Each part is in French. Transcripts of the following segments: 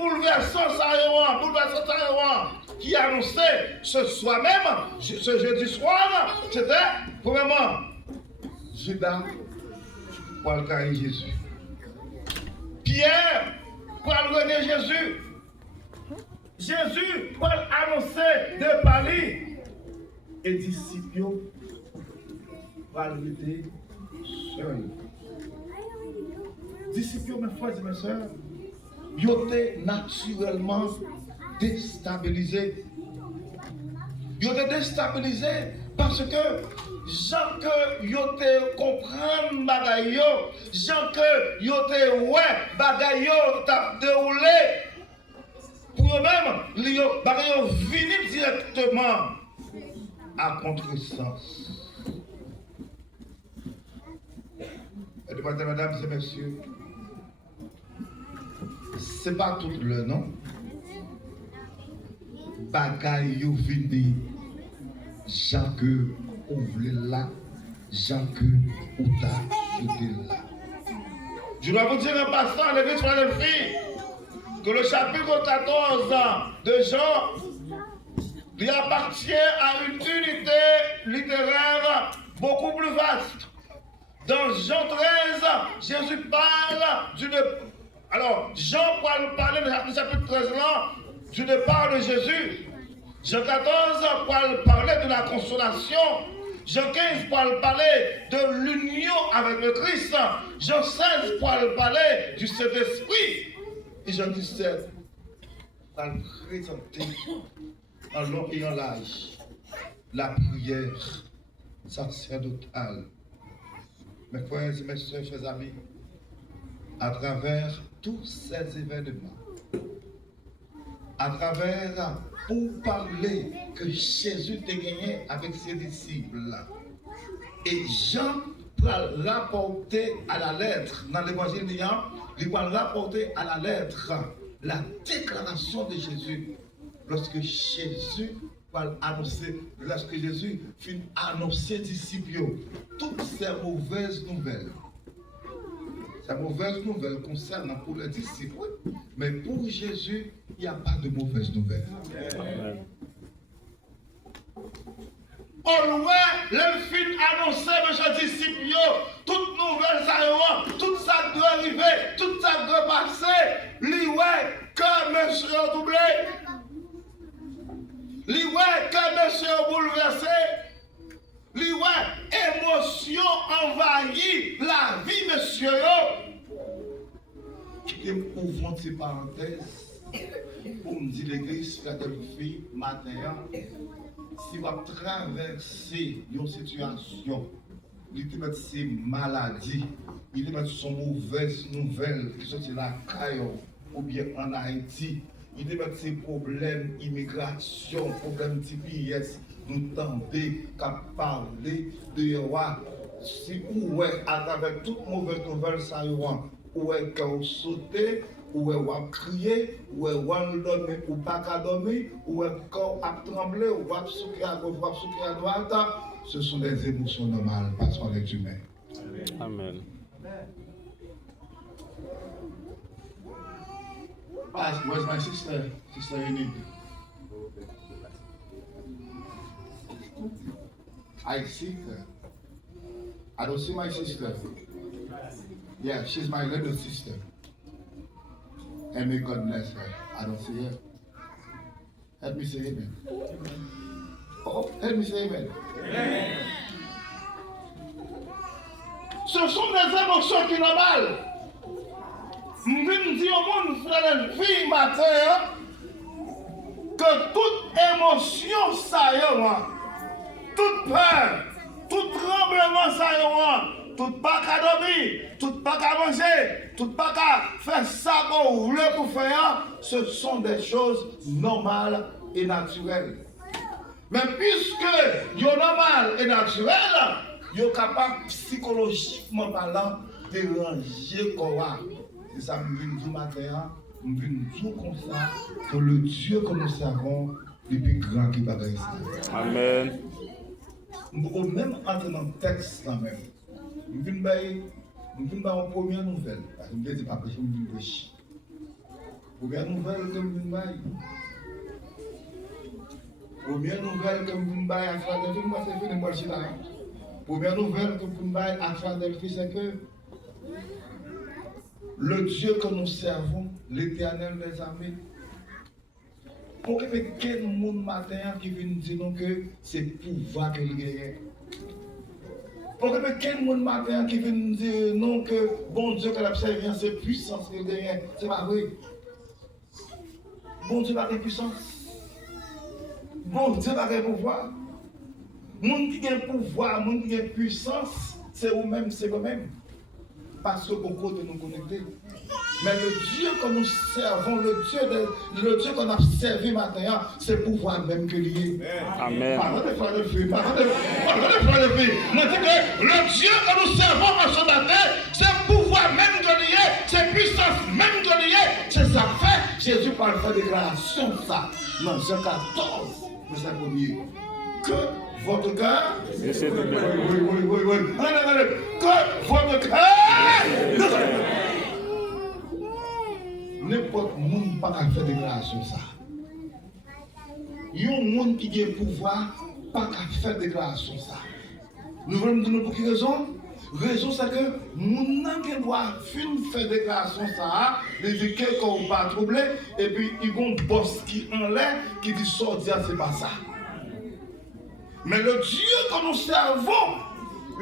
bouleversant ça, qui annonçait ce soir même, ce jeudi soir, c'était, premièrement, Judas pour le carrer Jésus. Pierre pour le renier Jésus. Jésus pour annoncer de Paris. Et disciples pour le seul. Disciples, mes frères et mes soeurs, ils étaient naturellement déstabilisés. Ils étaient déstabilisés parce que gens que ils étaient comprendre bagaille yo, gens que ils étaient ouais bagaille yo t'a déroulé pour eux-mêmes, ils bagaille venu directement à contresens. Et mesdames et messieurs, c'est pas tout le nom. Bagaille yo vini, Jean que ouvre là, Jean que ou t'a jeté là. Je dois vous dire en passant, l'église Philadelphie, que le chapitre 14 de Jean lui appartient à une unité littéraire beaucoup plus vaste. Dans Jean 13, Jésus parle d'une... Alors, Jean pourra nous parler du chapitre 13 là, du départ de Jésus. Jean 14 pourra nous parler de la consolation. Jean 15 pourra nous parler de l'union avec le Christ. Jean 16 pourra nous parler du Saint-Esprit. Et Jean 17 va nous présenter en long et en large la prière sacerdotale. Mes frères et mes soeurs, chers amis, à travers tous ces événements, à travers pour parler que Jésus t'a gagné avec ses disciples, et Jean va rapporter à la lettre, dans l'évangile de Jean, il va rapporter à la lettre la déclaration de Jésus. Lorsque Jésus va annoncer, lorsque Jésus finit annoncer aux disciples toutes ces mauvaises nouvelles. Ces mauvaises nouvelles concernent pour les disciples, mais pour Jésus, il n'y a pas de mauvaises nouvelles. Amen. Au loin, le film annoncé, mes chers disciples, toutes nouvelles arrivent, tout ça doit arriver, tout ça doit passer. L'oué, que monsieur a doublé. L'oué, que monsieur a bouleversé. L'oué, émotion envahit la vie, monsieur. Je vais ouvrir une parenthèse pour me dire l'église Philadelphie matin. Si vous traversez une situation, il te met ses maladies, il te met son mauvaise nouvelle, qui sont la caillou, ou bien en Haïti, il te met ses problèmes immigration, problèmes TPS, nous tendez qu'à parler de roi. Si vous êtes à travers toute mauvaise nouvelle, ça y est, ou est que vous sautez, ou est vous crier, ou est vous dormir, ou pas qu'à dormir, ou est quand vous trembler, ou vous souquer à gauche, vous souquer à droite, ce sont des émotions normales, parce qu'on est humain. Amen. Where's my sister? Sister Unique. I see her. I don't see my sister. Yeah, she's my little sister. And may God bless her. I don't see her. Help me say amen. Oh, help me say amen. Amen. Ce sont des émotions qui sont normales. Je viens dire au monde, frère, vie matin, que toute émotion, ça y est, toute peur, tout tremblement, ça y est, tout pas qu'à dormir, tout pas qu'à manger, tout pas qu'à faire ça qu'on voulait pour faire, ce sont des choses normales et naturelles. Mais puisque ils sont normales et naturelles, ils sont capables psychologiquement parlant de déranger quoi. C'est ça que je viens de dire matin, je viens de dire comme ça, que le Dieu que nous servons, est le plus grand qui bagaille ça. Amen. Nous pouvons même entrer dans le texte quand même. Je viens de dire une première nouvelle. Parce que je ne dis pas que je viens de prêcher. Première nouvelle comme vous bail. Première nouvelle comme vous bail à Philadelphie, moi c'est fini, moi je suis là. Première nouvelle que vous bail à Philadelphie, c'est que le Dieu que nous servons, l'Éternel des armées, pour que quel monde matin qui vient nous dire que c'est pouvoir que gagne. Pour que quel monde matin qui vient nous dire non que bon Dieu que l'observe c'est puissance qu'il gagne. C'est pas vrai. Bon Dieu n'a pas de puissance. Bon Dieu n'a pas de pouvoir. Monde qui a pouvoir, monde qui a puissance, c'est vous-même, c'est vous-même. Parce que au côté nous connecter. Mais le Dieu que nous servons, le Dieu qu'on a servi maintenant, c'est pouvoir même que lié. Amen. Pardon de frères de filles, pardon de frères de filles. Moi je dis que le Dieu que nous servons en ce matin, c'est pouvoir même que lié, c'est puissance même que lié, c'est ça fait. Jésus parle faire déclaration ça dans Jean 14, verset 1er. Que votre cœur, oui. Que votre cœur, n'importe qui n'a pas faire déclaration ça. Il y a un monde qui a le pouvoir, pas qu'à faire déclaration ça. Nous voulons nous pour quelle raison? Raison c'est que nous n'avons pas faire déclaration ça, il dit quelqu'un pas troublé, et puis il y a un boss qui en l'air qui dit sortir, c'est pas ça. Mais le Dieu que nous servons,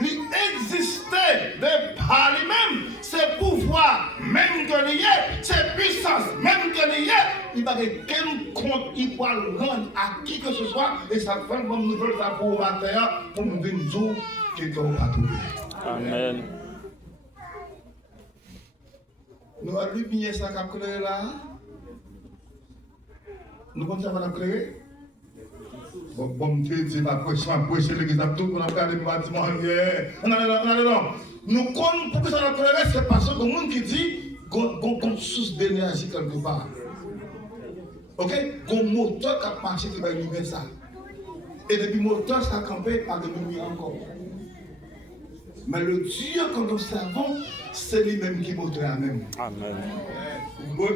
il existait de par lui-même, c'est pouvoir même que l'il y est, c'est puissance même que l'il y est, il n'y a pas quel compte il peut rendre à qui que ce soit, et ça fait comme nous voulons ça pour matin, pour nous dire que quelqu'un va trouver. Amen. Nous avons lumière ça qu'a créé là. Nous comptons ça va créer. Bon, je dis, ma prêcher l'église, tout le monde a regardé le bâtiment. Non. Nous comptons pour que ça va créer, c'est parce que le monde qui dit qu'on source d'énergie quelque part. Ok? Qu'on moteur qui a marché qui va allumer ça. Et depuis le moteur, ça a campé par de lumière encore. Mais le Dieu que nous servons, c'est lui-même qui montre la même. Amen. Le Dieu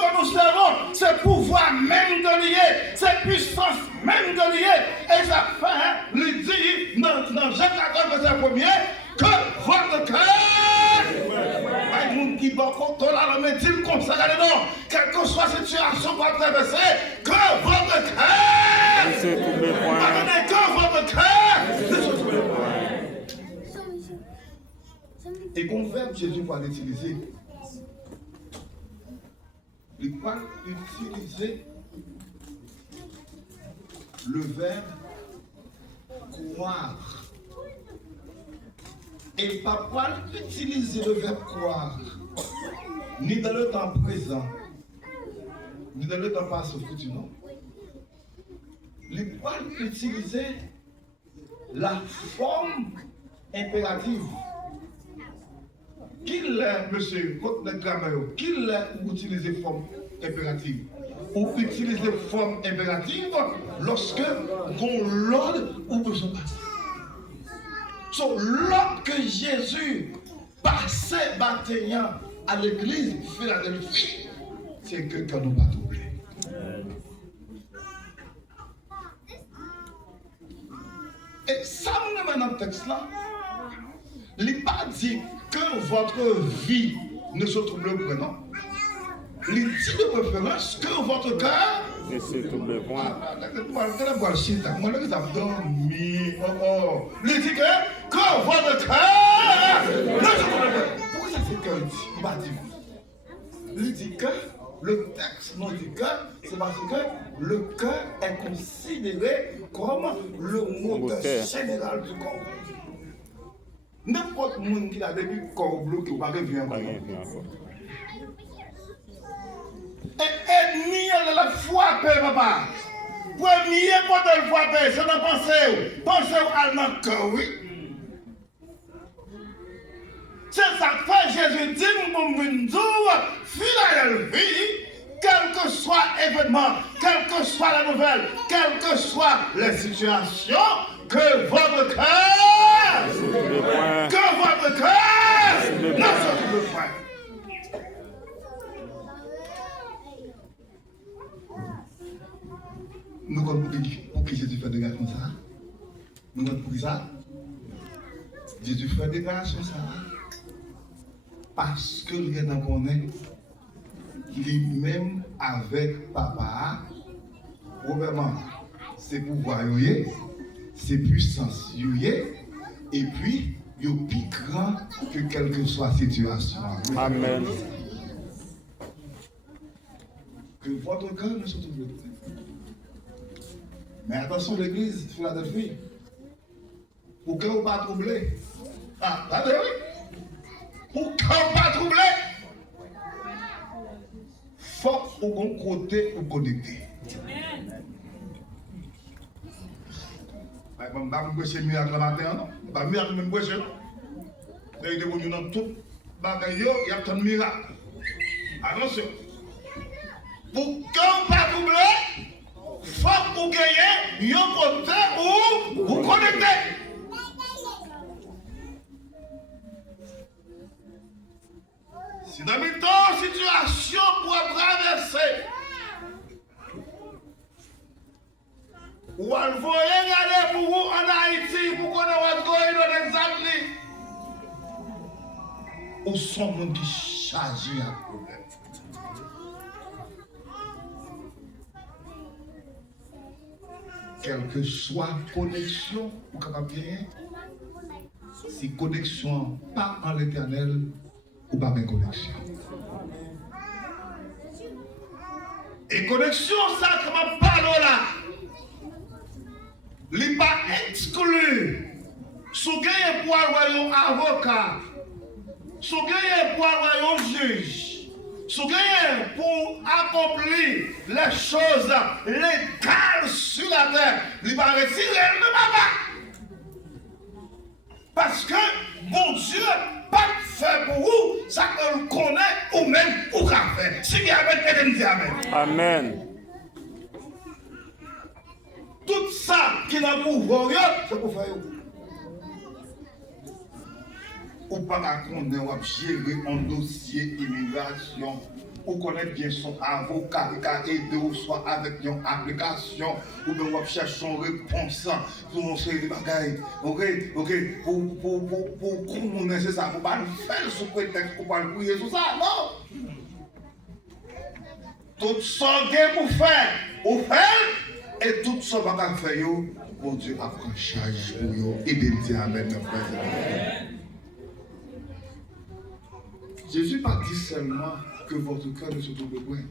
que nous servons, c'est pouvoir même de lier, c'est puissance même de lier. Et ça fait, lui dit dans Jean 14, verset 1er, que votre cœur, il y a des gens qui vont là, mais dit comme ça, quelle que soit la situation qu'on va traverser, que votre cœur, C'est tous mes points. que votre cœur, et qu'on verbe Jésus va l'utiliser. Il va utiliser le verbe croire. Et papa utilise le verbe croire, ni dans le temps présent, ni dans le temps passé futur, non. Il va utiliser la forme impérative. Qu'il est, monsieur, votre grammaire, qu'il est utilisé forme impérative. Ou utiliser forme impérative lorsque on l'ordre ou besoin passer. So, lorsque Jésus passait bataillant à l'église Philadelphie, c'est que quand nous pas troublé. Et ça, nous met dans le texte là, il n'est pas dit que votre vie ne se trouble pas, non. Il dit de préférence que votre cœur. Et c'est tous mes points. Il dit que votre cœur ne se trouble pas. Pourquoi ça c'est cœur? Il va dire. Il dit que le texte nous dit que c'est parce que le cœur est considéré comme le moteur général du corps. N'importe qui qui a depuis corps bloqué ou pas revient encore. Et ennemi de la foi, papa. Premier point de la foi, c'est dans pensée. Pensez à notre cœur, oui. C'est ça que fait Jésus dit, nous Philadelphie, quel que soit l'événement, quelle que soit la nouvelle, quelle que soit la situation, que votre cœur, ne se trouve pas. Nous comprenons pour qui Jésus fait des gars comme ça. Nous comprenons pour qui ça. Jésus fait des gars comme ça. Parce que le gars connaît lui-même avec papa. Probablement, c'est pouvoir, c'est puissance, et puis, il est plus grand que quelle que soit la situation. Amen. Que votre cœur ne se trouble pas. Mais attention, l'église, Philadelphie, pour que vous ne pas troubler. Ah, attendez, oui. Pour que vous ne pas troubler, il faut au côté ou connecter. Je ne vais pas prêcher miracle le matin, non? Je ne vais pas miracle même prêcher, non? Il y a des gens dans tout bagaille, il y a un miracle. Attention. Pour qu'on ne pas troubler, il faut que vous gagnez un côté ou vous connectez. Si dans une situation pour traverser, ou on voit regarder pour vous en Haïti, pour qu'on ait dans les années, ou sont gens qui chargent un problème. Quelle que soit connexion ou capable gagner, si connexion pas en l'éternel ou pas de connexion. Et connexion, ça, comment parle là, il n'est pas exclu. Si vous avez pour avoir un avocat, si vous avez pour avoir un juge, si vous avez pour accomplir les choses légales sur la terre, il va retirer le papa. Parce que mon Dieu pas fait pour vous, ça que vous connaissez ou même ou qu'a fait. Si vous avez dit Amen. Amen. Tout ça qui n'a pas pour c'est pour faire. Ou pas qu'on ait gérer un dossier immigration, ou connaître bien son avocat qui a aidé ou soit avec une application, ou bien on cherche son réponse pour une série de bagailles. Ok, pour qu'on ait ça, pour pas le faire sous prétexte, pour pas le prier sur ça, non. Tout ça pour faire, ou faire, et tout ça va faire, bon Dieu a pris charge pour vous, et de dire Amen. Jésus n'a pas dit seulement que votre cœur ne se trouve point.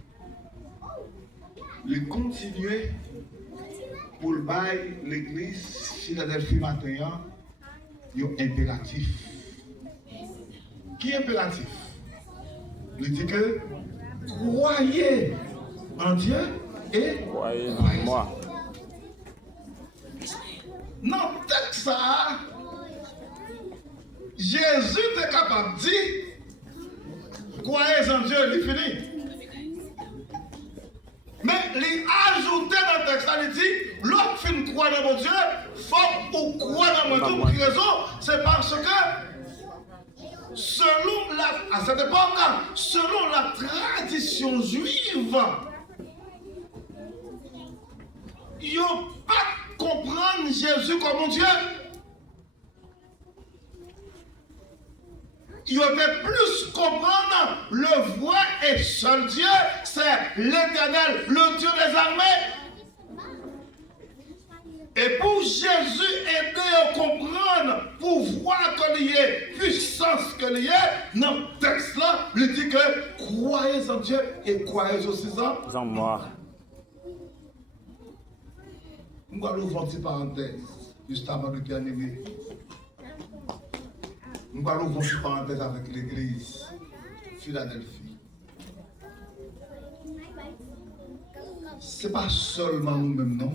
Il continue pour le bail l'église Philadelphie matin, il y a un impératif. Qui est impératif? Il dit que croyez en Dieu et Croyez en moi. Non, peut-être ça, Jésus est capable de dire croyez en Dieu, il finit. Mais il ajouté dans le texte, il dit, l'autre fin croit dans mon Dieu, faut ou croire dans mon Dieu. Pour quelle raison? C'est parce que, selon à cette époque, selon la tradition juive, ils n'ont pas comprendre Jésus comme mon Dieu. Il aurait plus comprendre le vrai et seul Dieu, c'est l'Éternel, le Dieu des armées. Et pour Jésus aider à comprendre, pour voir qu'il y a puissance qu'il y a, dans le texte là, il dit que croyez en Dieu et croyez aussi en moi. Nous allons ouvrir une petite parenthèse, juste avant de terminer. Nous allons ouvrir une parenthèse avec l'église Philadelphie. Ce n'est pas seulement nous-mêmes, non.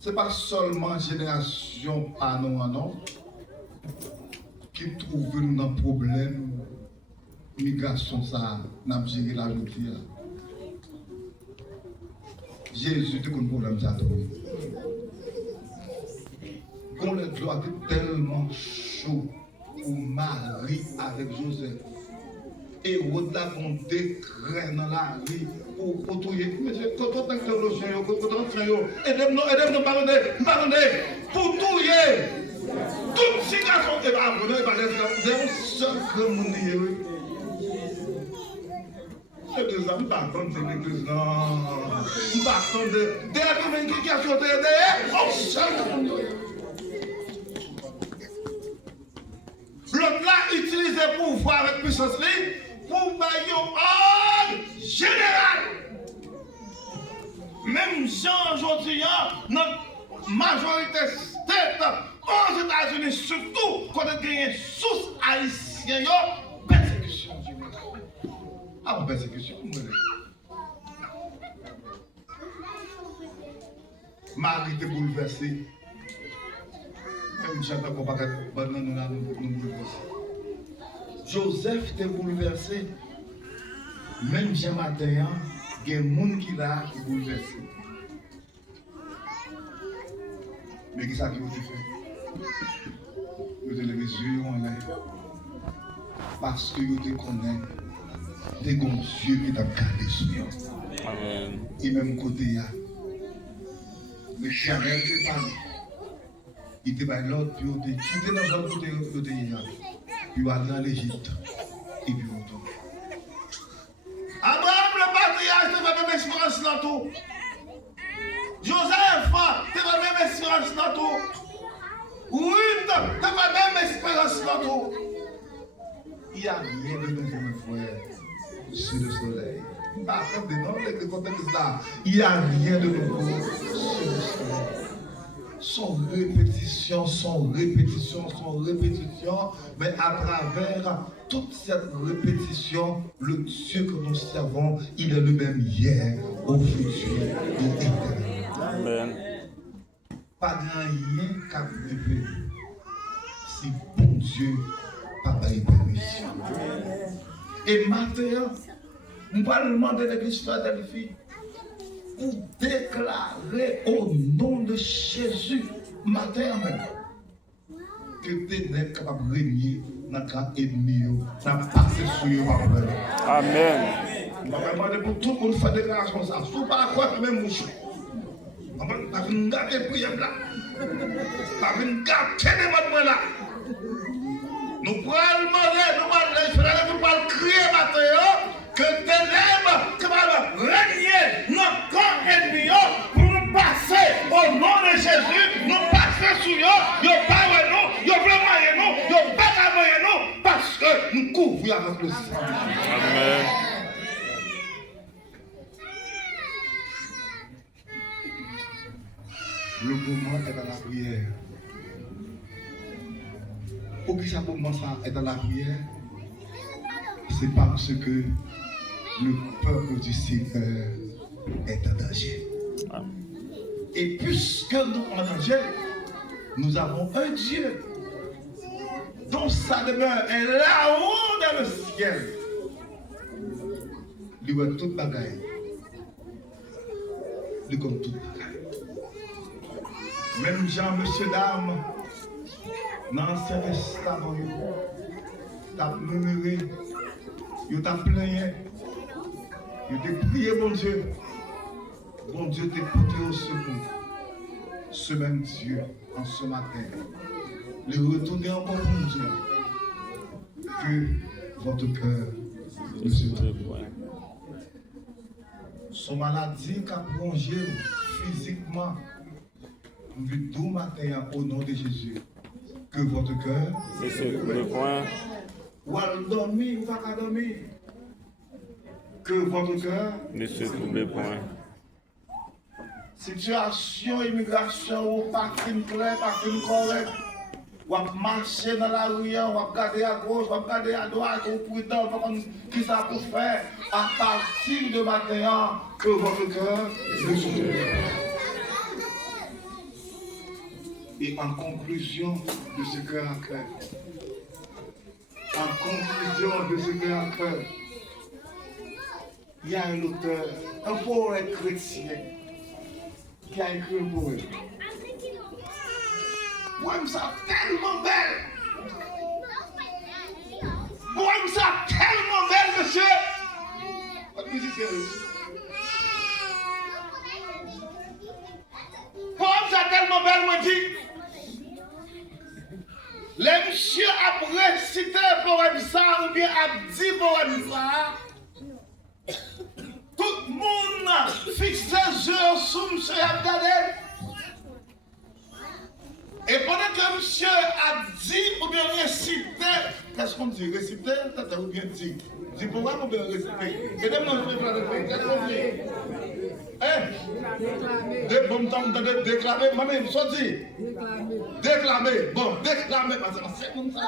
Ce n'est pas seulement génération à non, qui trouve un problème migration, ça n'a géré la journée. Jésus était un problème ça trouvé. Quand le gloire était tellement chaud pour Marie avec Joseph, Et au-delà qu'on décrète dans la vie pour tout. Monsieur, quand on a une lotion, quand on a aidez-nous, pardonnez, pour tout. Toute situation est pas bonne, pas d'un seul grand monde. L'église là, nous partons de l'église là. Nous partons de la communication de un seul grand monde. L'autre là utilise le pouvoir avec puissance pour bailler un ordre général. Même Jean aujourd'hui, notre majorité state aux États-Unis, surtout quand on gagne sous haïtiens, persécution. Ah, persécution. Marie était bouleversée. Même Chantal qu'on va nous bouleverser. Joseph était bouleversé. Même Jean-Matin, il y a des gens qui sont bouleversés. Mais qu'est-ce qu'ils ont fait? Ils ont levé les yeux en l'air. Parce qu'ils te connaissent des bons yeux qui t'ont gardé sur eux. Amen. Et même côté, le Charel te parle. Il te parle l'autre, puis il te quitte dans l'autre côté, puis il va aller en Égypte. Et puis il retourne. Abraham, le patriarche, te fait même espérance dans tout. Joseph, te fait même espérance dans tout. Ruth, te fait même espérance dans tout. Il n'y a rien de nouveau, mes frères, sur le soleil. Attendez, non, le contexte là. Il n'y a rien de nouveau sur le soleil. Son répétition, mais à travers toute cette répétition, le Dieu que nous servons, il est le même hier, au futur et éternel. Amen. Pas de rien qu'à rêver si bon Dieu n'a pas eu permission. Et maintenant, nous allons demander à l'église Philadelphie pour déclarer au nom de Jésus, matin même, que tu es capable de régner dans le camp ennemi, dans le passé sur eux. Amen. Je vais demander pour tout le monde faire des déclarations comme ça. Si vous ne pas quoi, même mouche. Tu vas venir garder le prière là. Tu vas venir garder les mots là. Nous pourrons demander, nous allons crier matin. Que ténèbres capables de régner notre camp ennemi pour nous passer au nom de Jésus, nous passer sur eux, ils pas nous, ils veulent nous, ils pas nous, parce que nous couvrons avec le sang. Amen. Le moment est dans la prière. Pour que ce moment est dans la prière, c'est parce que le peuple du Seigneur est en danger. Et puisque nous sommes en danger, nous avons un Dieu dont sa demeure est là-haut dans le ciel. Lui voit toute bagaille. Lui comme toute bagaille. Même Jean, monsieur, dame, dans l'Ancien Testament, il a murmuré, il a plaigné. Je t'ai prié, mon Dieu. Bon Dieu t'est porté au secours. Ce même Dieu, en ce matin, le retourner encore pour Dieu. Que votre cœur ne se trompe pas. Son maladie qui a plongé physiquement, vu tout matin au nom de Jésus. Que votre cœur Ne se trompe point. Ou à dormir, ou pas dormir. Que votre cœur Ne se trompe point. Situation, immigration, ou pas clair, pas correct. Ou à marcher dans la rue, ou à regarder à gauche, ou à regarder à droite, ou prudent, qui ça pour faire. À partir de matin, que votre cœur ne se trompe pas. Et en conclusion de ce cœur à cœur, il y a un auteur, un poète chrétien, qui a écrit un poème. Poème ça tellement belle. Moi, ça tellement belle, monsieur. Votre musique sérieuse. Moi, ça tellement belle, moi, dit. Les messieurs a récité poème ça, ou bien a dit poème ça. Tout le monde fixe les yeux sur monsieur a regardé. Et pendant que monsieur a dit ou bien récité, qu'est-ce qu'on dit? Récité, t'as ou bien dit? Dit pour moi ou bien récité? Et demain, je vais faire le pays. Qu'est-ce qu'on dit? De bon temps de déclamer, moi-même, soit dit. Déclamer. Bon, déclamer, parce que c'est comme ça.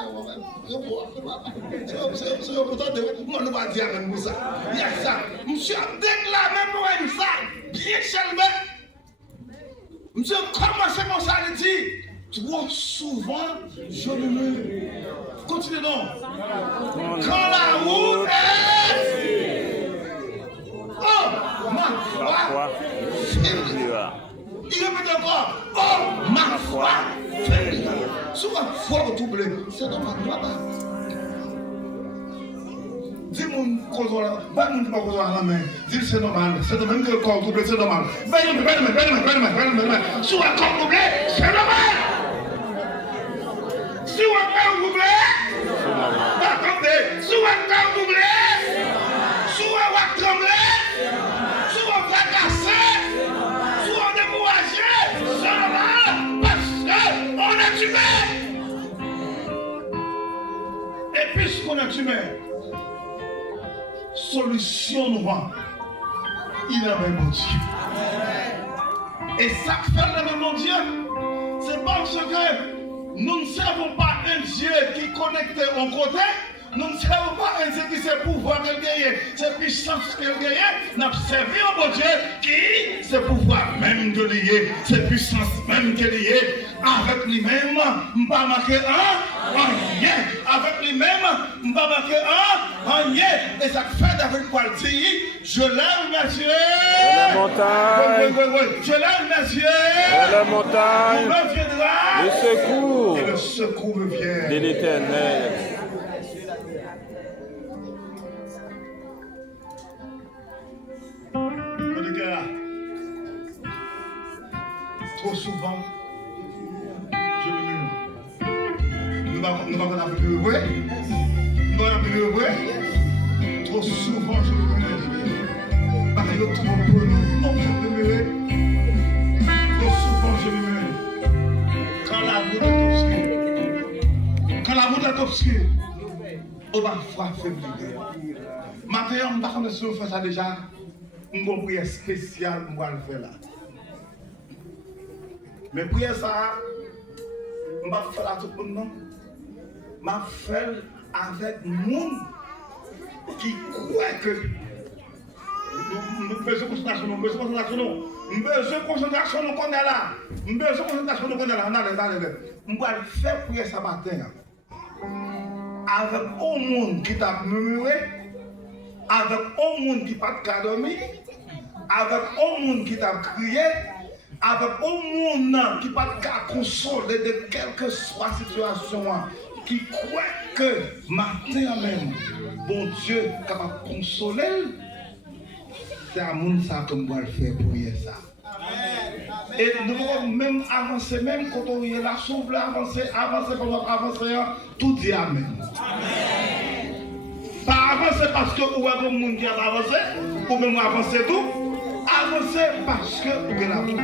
C'est pourtant de moi, nous va dire avec nous ça. Il y a ça. Monsieur a déclamé moi-même ça. Bien seulement. Monsieur a commencé mon ça, il dit. Trop souvent, je me meurs. Continuez donc. Quand la route est. Oh, ma foi. Il répète encore. Oh, ma foi. Souvent, foi retroublée. C'est dans ma foi. Dis-moi, pas mon pas qu'on a la main. Dis c'est normal. C'est normal que le corps doublé, c'est normal. Sous un corps doublé, c'est normal. Si on a doublé, attendez, si on a doublé, si on a tremblé, si on a fracassé, si on a découragé, c'est normal parce qu'on est humain. Et puisqu'on est humain, solution noire, il a même mon Dieu. Et ça fait le même mon Dieu, c'est parce que nous ne servons pas un Dieu qui est connecté au côté. Nous ne servons pas un Dieu qui sait pouvoir qu'elle gagne, c'est puissance qu'elle gagne. Nous servons un bon Dieu qui c'est pouvoir même de lier, c'est puissance même qu'elle est liée. Avec lui-même, je ne pas marquer rien. Avec lui-même, je ne pas marquer rien. Et ça fait David Paul dit, je lève mes yeux. La montagne. Je lève mes yeux. La montagne. Me viendra. Le secours. Et le secours me vient. De l'Éternel. Trop souvent, je me murmure. Nous n'avons plus heureux. Nous n'avons plus heureux. Trop souvent, je me murmure. Parce que trop peu, non, je me murmure. Trop souvent, je me murmure. Quand la route est obscure, quand la route est obscure, on va frapper. Maintenant, je ne sais pas si on fait ça déjà. Je vais prière spéciale, je vais le faire là. Mais prière ça, je vais faire à tout le monde. Je vais faire avec les gens qui croient que nous avons besoin de concentration, nous avons besoin de concentration, nous avons besoin de concentration, nous connaissons là. Nous avons besoin de concentration, nous connaissons là. Je vais faire prière ce matin avec au monde qui t'a murmuré, avec au monde qui n'a pas dormi, avec au monde qui t'a crié, avec au monde qui n'a pas consolé de quelque que soit la situation, qui croit que matin même, bon Dieu est capable de consoler, c'est à monde ça que nous allons faire pour ça. Et nous allons même avancer, même quand on est là, sauve avancer, tout dit Amen. Pas avancer parce que vous avez un monde qui a avancé, ou même avancer tout, avancer parce que vous avez la tout.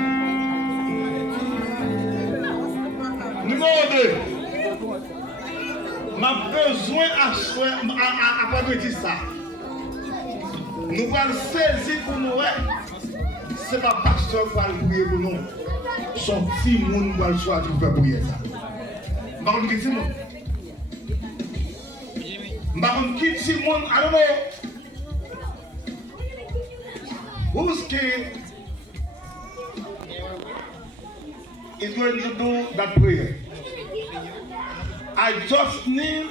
Numéro 2. M'a besoin à après ça. Nous allons saisir pour nous. Ce n'est pas pasteur qui va prier pour nous. Son petit monde va le choisir pour faire prier ça. Par contre, qui dit monde? Par contre, qui dit monde? I don't know. Whose kid is going to do that prayer? I just need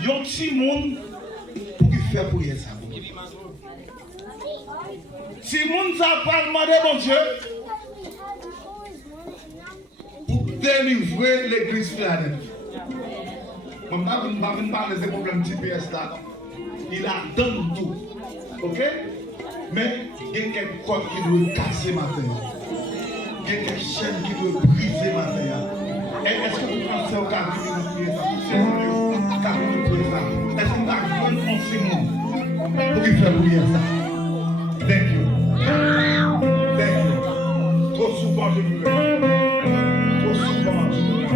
your petit monde pour qu'il fasse prier ça. Si moun sa pas demandé mon Dieu pour délivrer l'église Philadelphie. On ne va pas parler des problèmes GPS là. Il a donné tout. Ok? Mais il y a quelques cordes qui doivent casser ma terre. Il y a quelques chaînes qui doivent briser ma terre. Est-ce que vous pensez au cas de prier ça? C'est sérieux. Car vous priez ça. Est-ce que vous avez un enseignement pour qu'il fasse prier ça? Thank you. Thank you. Trop souvent je vous le. Trop souvent je vous le.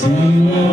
Sing